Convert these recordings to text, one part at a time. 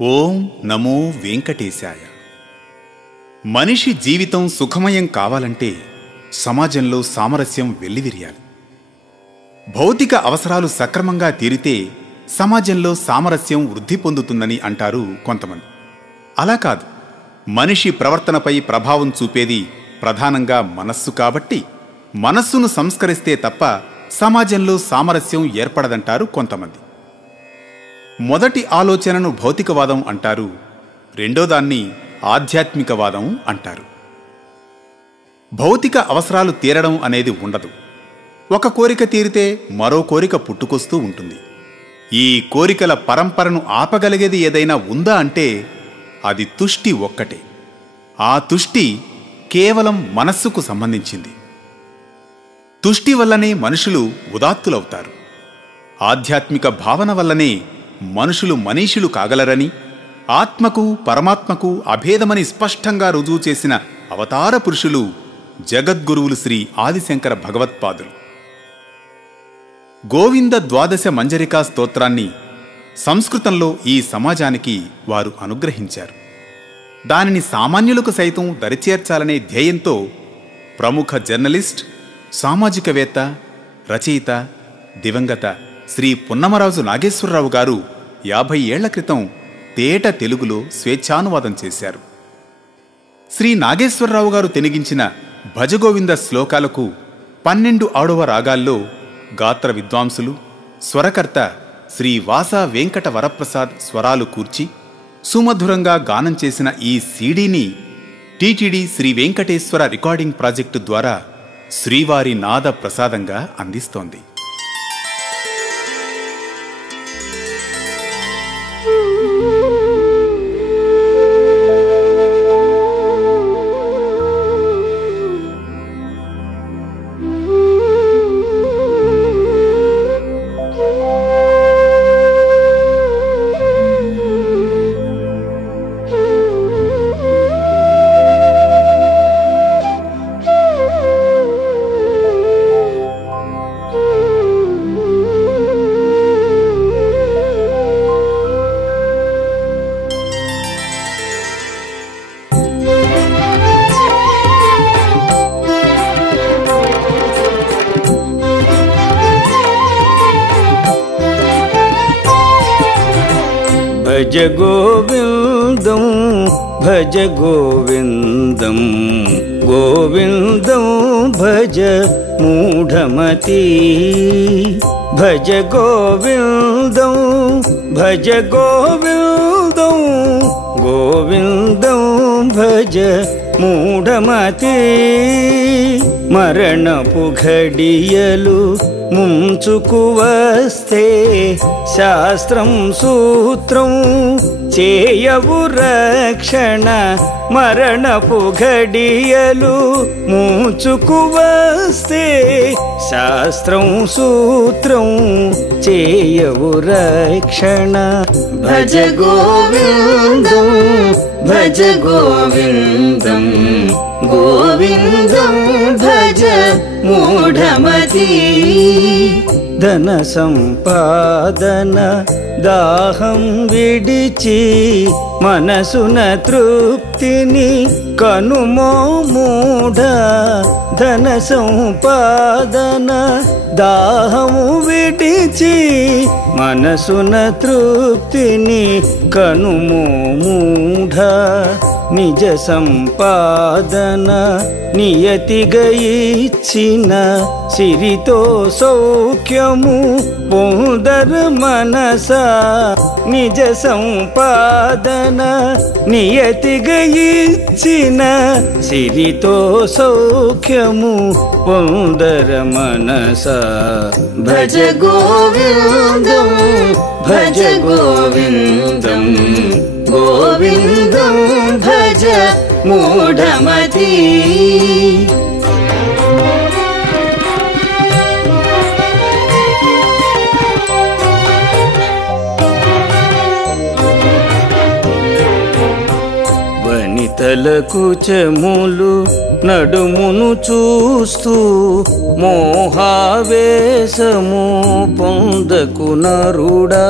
ఓం నమో వెంకటేశాయ. మనిషి జీవితం సుఖమయం కావాలంటే సమాజంలో సామరస్యం వెల్లివిరియాలి. భౌతిక అవసరాలు సక్రమంగా తీరితే సమాజంలో సామరస్యం వృద్ధి పొందుతుందని అంటారు కొంతమంది. అలా కాదు, మనిషి ప్రవర్తనపై ప్రభావం చూపేది ప్రధానంగా మనస్సు కాబట్టి మనస్సును సంస్కరిస్తే తప్ప సమాజంలో సామరస్యం ఏర్పడదంటారు కొంతమంది. మొదటి ఆలోచనను భౌతికవాదం అంటారు, రెండోదాన్ని ఆధ్యాత్మికవాదం అంటారు. భౌతిక అవసరాలు తీరడం అనేది ఉండదు. ఒక కోరిక తీరితే మరో కోరిక పుట్టుకొస్తూ ఉంటుంది. ఈ కోరికల పరంపరను ఆపగలిగేది ఏదైనా ఉందా అంటే అది తుష్టి ఒక్కటే. ఆ తుష్టి కేవలం మనస్సుకు సంబంధించింది. తుష్టి వల్లనే మనుషులు ఉదాత్తులవుతారు. ఆధ్యాత్మిక భావన వల్లనే మనుషులు మనీషులు కాగలరని, ఆత్మకు పరమాత్మకు అభేదమని స్పష్టంగా రుజువు చేసిన అవతార పురుషులు జగద్గురువులు శ్రీ ఆదిశంకర భగవత్పాదులు. గోవింద ద్వాదశ మంజరికా స్తోత్రాన్ని సంస్కృతంలో ఈ సమాజానికి వారు అనుగ్రహించారు. దానిని సామాన్యులకు సైతం దరిచేర్చాలనే ధ్యేయంతో ప్రముఖ జర్నలిస్ట్, సామాజికవేత్త, రచయిత, దివంగత శ్రీ పున్నమరాజు నాగేశ్వరరావు గారు 50 ఏళ్ల క్రితం తేట తెలుగులో స్వేచ్ఛానువాదం చేశారు. శ్రీ నాగేశ్వరరావు గారు తెనిగించిన భజగోవింద శ్లోకాలకు 12 ఆడవ రాగాల్లో గాత్ర విద్వాంసులు, స్వరకర్త శ్రీ వాసా వెంకట వరప్రసాద్ స్వరాలు కూర్చి సుమధురంగా గానం చేసిన ఈ సీడీని టీటీడీ శ్రీ వెంకటేశ్వర రికార్డింగ్ ప్రాజెక్టు ద్వారా శ్రీవారి నాద ప్రసాదంగా అందిస్తోంది. భజ గోవిందం భజ గోవిందం గోవిందం భజ మూఢమతి. భజ గోవిందం భజ గోవిందం గోవిందం భజ మూఢమతి. మరణపు ఘడియలు ముంచుకు వస్తే శాస్త్రం సూత్రం చేయవు రక్షణ. మరణపు ఘడియలు ముంచుకు వస్తే శాస్త్రం సూత్రం చేయవు రక్షణ. భజ గోవిందం భజ గోవిందం గోవిందం భజ మూఢమతి. ధన సంపాదన దాహం విడిచి మనసున తృప్తిని కనుమో మూఢ. ధన సంపాదన దాహము విడిచి మనసున తృప్తిని కనుమో మూఢ. నిజ సంపాదన నియతిగా ఇచ్చిన సిరితో సౌఖ్యము పొందర మనస. నిజ సంపాదన నియతిగా ఇచ్చిన సిరితో సౌఖ్యము పొందర మనస. భజ గోవిందం భజ గోవిందం గోవిందం భజ మూఢమతి. వనితల కుచములు నడుమును చూస్తూ మోహావేశము పొందకు నరుడా.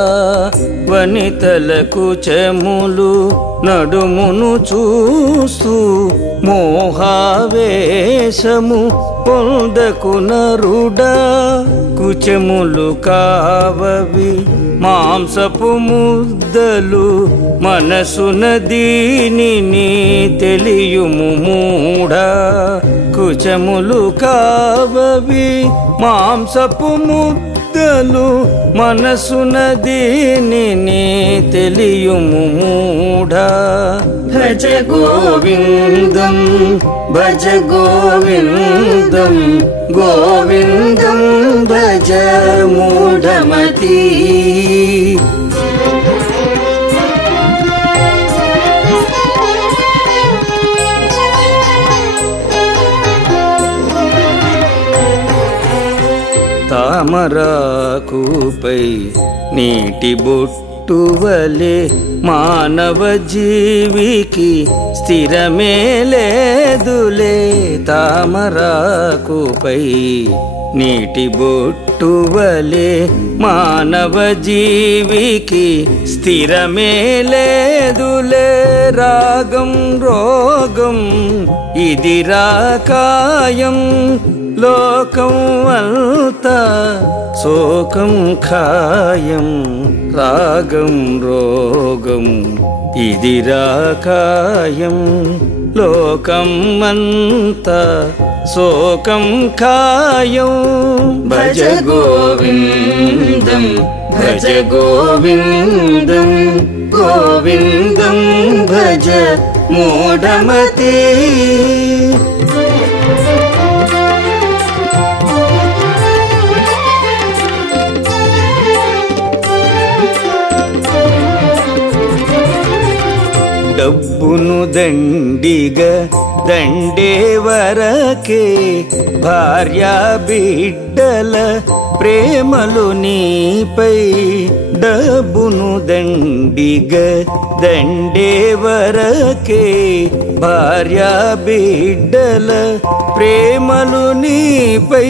వనితల కుచములు నడుమును చూస్తూ మోహావేశము పొందకు నరుడా. కుచములు కావవి మాంసపు ముద్దలు మనసున దీనిని తెలియుము మూఢా. కుచములు కావవి మాంసపు ముద్దలు మనసున దీనిని తెలియుము మూఢా. భజ గోవిందం భజ గోవిందం గోవిందం భజ మూఢమతి. తామరాకుపై నీటి బొట్టువలే మానవ జీవికి స్థిరమే లేదులే. తామరాకుపై నీటి బొట్టువలే మానవ జీవికి స్థిరమే లేదులే. రాగం రోగం ఇది రాకాయం లోకం అంతా శోకం ఖాయం. రాగం రోగం ఇది రాకాయం లోకం అంతా శోకం ఖాయం. భజ గోవిందం భజ గోవిందం గోవిందం భజ మూఢమతి. డబ్బును దండిగా దండే వరకే భార్యా బిడ్డల ప్రేమలు నీపై. డబ్బును దండిగా దండే వరకే భార్యా బిడ్డల ప్రేమలు నీపై.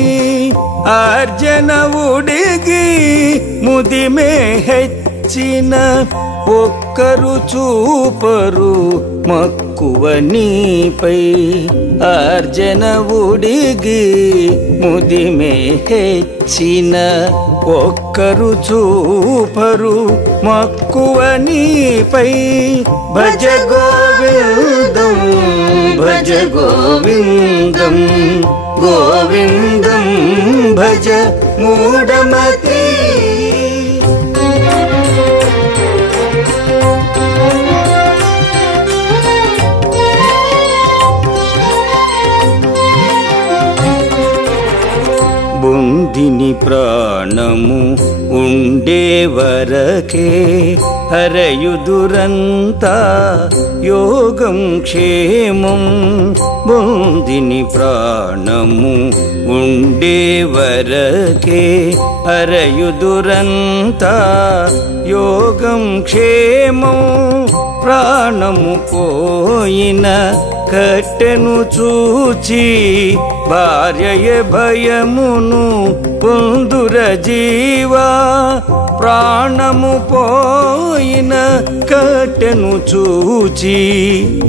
ఆర్జన ఉడిగి ముదిమే హెచ్చిన ఒక్కరు చూపరు మక్కువ నీపై. ఆర్జన ఉడిగి ముదిమే హెచ్చిన ఒక్కరు చూపరు మక్కువ నీపై. భజ గోవిందం భజ గోవిందం గోవిందం భజ మూఢమతి. బుందిని ప్రాణము ఉండే వరకే హరయుదురంతా యోగం క్షేమం. బుందిని ప్రాణము ఉండే వరకే హరయుదురంతా యోగం క్షేమం. ప్రాణము పోయిన కట్టెను చూచి భార్యయ భయమును పొందుర జీవా. ప్రాణము పోయిన కట్టెను చూచి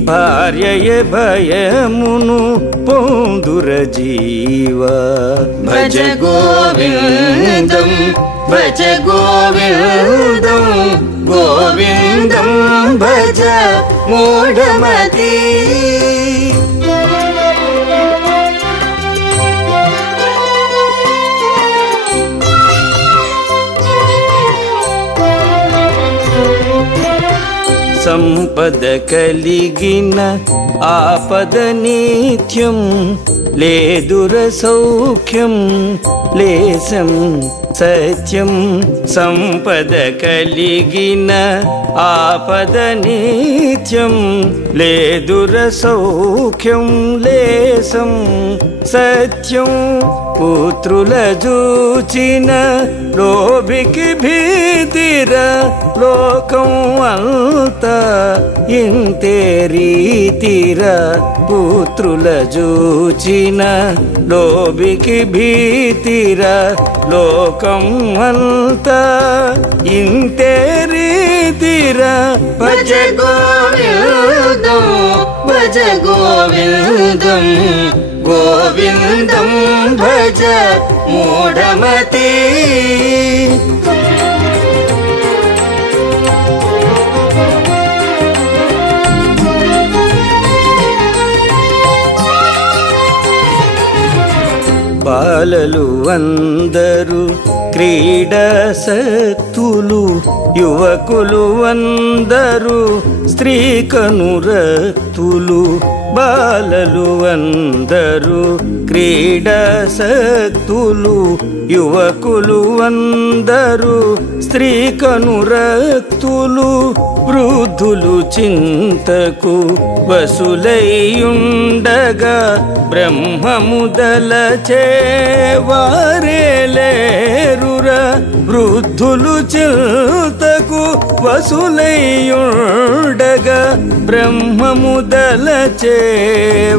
భార్యయ భయమును పొందుర జీవా. భజ గోవిందం భజ గోవిందం గోవిందం భజ మూఢమతి. సంపద కలిగిన ఆపద నిత్యం లేదుర సౌఖ్యం లేశం సత్యం. సంపద కలిగిన ఆపద నిత్యం లేదుర సౌఖ్యం లేశం సత్యం. పుత్రుల జూచిన లోభికి భీతిర లోకం అంతా ఇంతే రీతిర పుత్రుల జూచిన లోభికి భీతిర లోకం అంతా ఇంతే రీతిర భజ గోవిందం భజ గోవిందం గోవిందం భజ మూఢమతి బాలలు అందరూ క్రీడాసక్తులు యువకులు అందరూ స్త్రీ కనురక్తులు బాలలు అందరూ క్రీడాసక్తులు యువకులు అందరూ స్త్రీ కనురక్తులు వృద్ధులు చింతకు వసులైయుండగా బ్రహ్మముదలచే వారే లేరురా వృద్ధులు చింతకు వసులైయుండగా బ్రహ్మముదలచే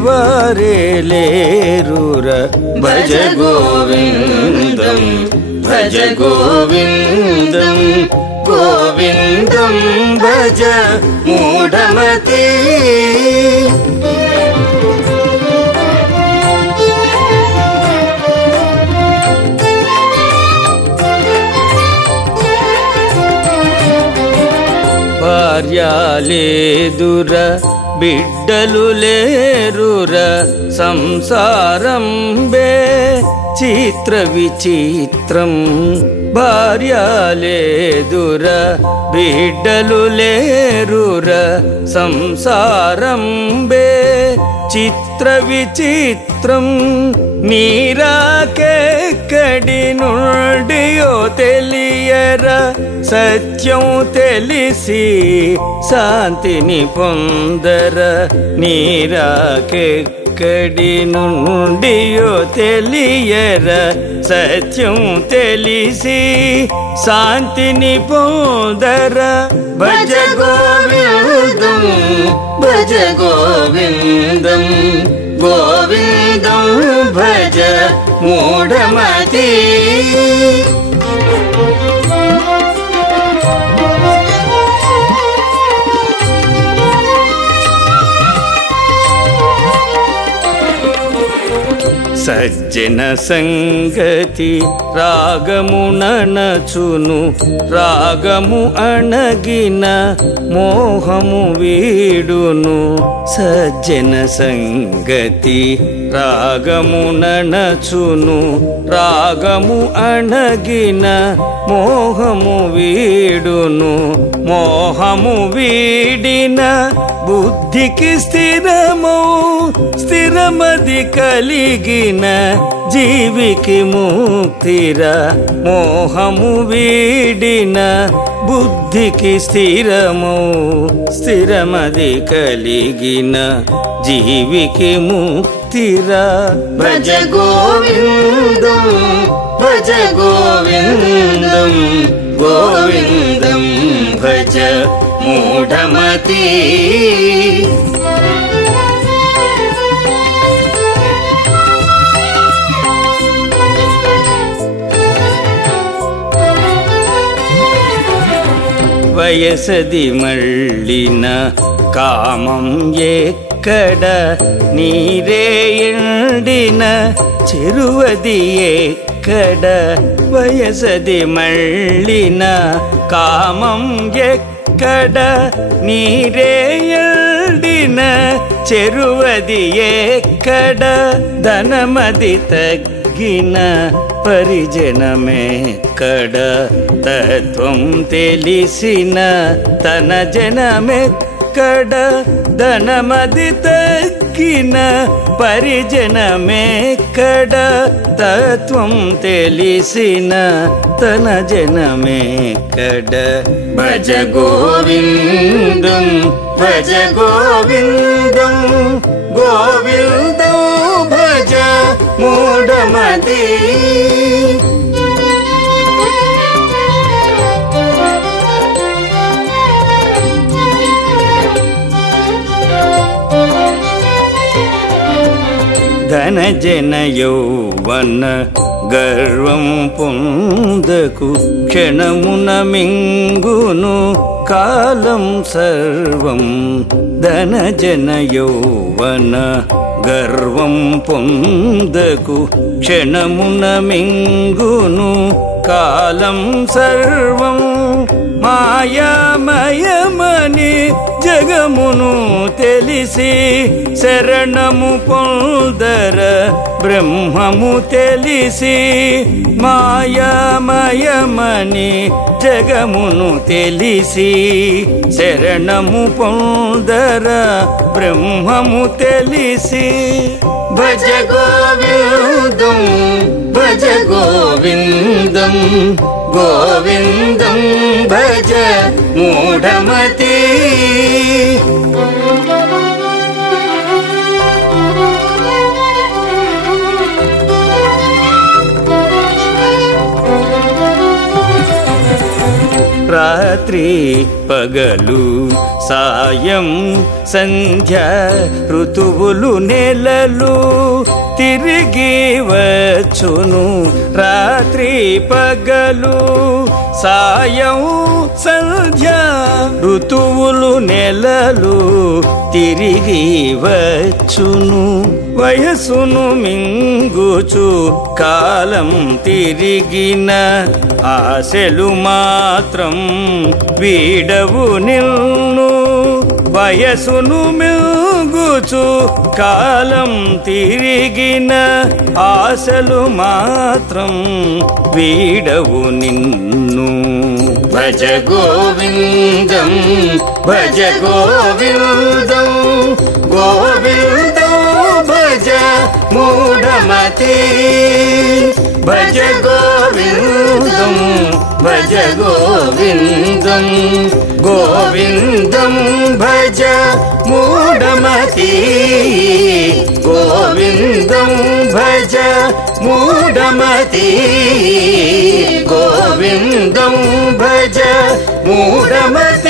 వారే లేరురా భజ గోవిందం భజ గోవిందం గోవిందం భజ మూఢమతి భార్యలేదురా బిడ్డలు లేరురా సంసారం బే చిత్ర విచిత్రం భార్యలేదురా బిడ్డలు లేరురా సంసారం బే చిత్ర విచిత్రం నీరాకెక్కడి నుండియో తెలియరా సత్యం తెలిసి శాంతిని పొందరా నీరాకెక్కడి నుండియో తెలియరా సత్యం తెలిసి శాంతిని పొందరా భజ గోవిందం భజ గోవిందం గోవిందం భజ మూఢమతి సజ్జన సంగతి రాగముననచును రాగము అణగిన మోహము వీడును సజ్జన సంగతి రాగముననచును రాగము అణగిన మోహము వీడును మోహము వీడిన బుద్ధికి స్థిరమది కలిగిన జీవికి ముక్తిరా మోహము వీడిన బుద్ధికి స్థిరమది కలిగిన జీవికి ముక్తిరా భజ గోవిందం భజ గోవిందం గోవిందం భజ మూఢమతి వయసది మళ్ళిన కామం ఎక్కడ నీరే ఎండిన చెరువది ఎక్కడ వయసది మళ్ళిన కామం ఎక్కడ నీరే ఎండిన చెరువది ఎక్కడ ధనమది తగ్గిన పరిజనమెక్కడ తత్వం తెలిసిన తన జనమెక్కడ ధనమది తగ్గిన పరిజనమెక్కడ తత్వం తెలిసిన తన జనమెక్కడ భజ గోవిందం భజ గోవిందం గోవిందం భజ భజ మూఢమతి ధనజన యౌవన గర్వం పొందకు క్షణమున మింగును కాలం సర్వం ధనజన యౌవన గర్వం పొందకు క్షణమున మింగును కాలం సర్వం మాయామయమని జగమును తెలిసి శరణము పొందర బ్రహ్మము తెలిసి మాయామయమని జగమును తెలిసి శరణము పొందర బ్రహ్మము తెలిసి భజ గోవిందం భజ గోవిందం గోవిందం భజ మూఢమతి రాత్రి పగలు సాయం సంధ్య ఋతువులు నెలలు తిరిగి వచ్చును రాత్రి పగలు సాయం సంధ్య ఋతువులు నెలలు తిరిగి వచ్చును వయసును మింగుచు కాలం తిరిగిన ఆశలు మాత్రం వీడవు నిన్ను వయసును మింగుచు కాలం తిరిగిన ఆశలు మాత్రం వీడవు నిన్ను భజ గోవిందం భజ గోవిందం గోవిందం భజ మూఢమతి భజ గోవిందం భజ గోవిందం గోవిందం భజ మూఢమతి గోవిందం భజ మూఢమతి గోవిందం భజ మూఢమతి